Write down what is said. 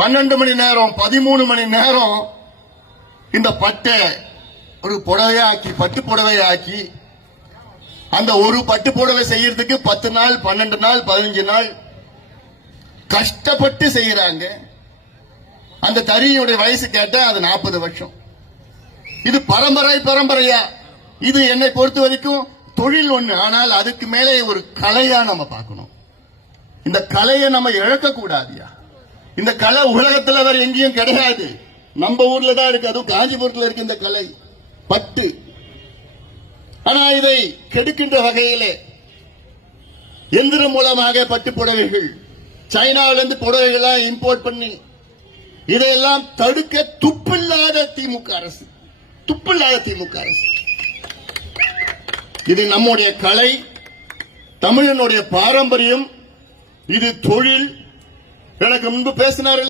12 மணி நேரம் 13 மணி நேரம் இந்த பட்டை ஒரு புடவையாக்கி பட்டு புடவையாக்கி அந்த ஒரு பட்டு புடவை செய்யறதுக்கு 10 நாள் 12 நாள் 15 நாள் கஷ்டப்பட்டு செய்யறாங்க. அந்த தறியுடைய வயசு கேட்டா அது 40 வருஷம். இது பரம்பரையா இது என்னை பொறுத்த வரைக்கும் தொழில் ஒண்ணு. ஆனால் அதுக்கு மேலே ஒரு கலையா நம்ம பார்க்கணும். இந்த கலையை நம்ம இழக்க கூடாதியா. இந்த கலை உலகத்துல வேற எங்கேயும் கிடையாது, நம்ம ஊர்ல தான் இருக்கு. அதுவும் காஞ்சிபுரத்தில் இருக்கு இந்த கலை பட்டு. ஆனா இதை கெடுக்கின்ற வகையிலே எந்திரம் மூலமாக பட்டு புடவைகள் சைனாவிலிருந்து புடவைகள் இம்போர்ட் பண்ணி இதையெல்லாம் தடுக்க துப்பில்லாத திமுக அரசு. இது நம்முடைய கலை, தமிழனுடைய பாரம்பரியம், இது தொழில். எனக்கு முன்பு பேசினார்கள்.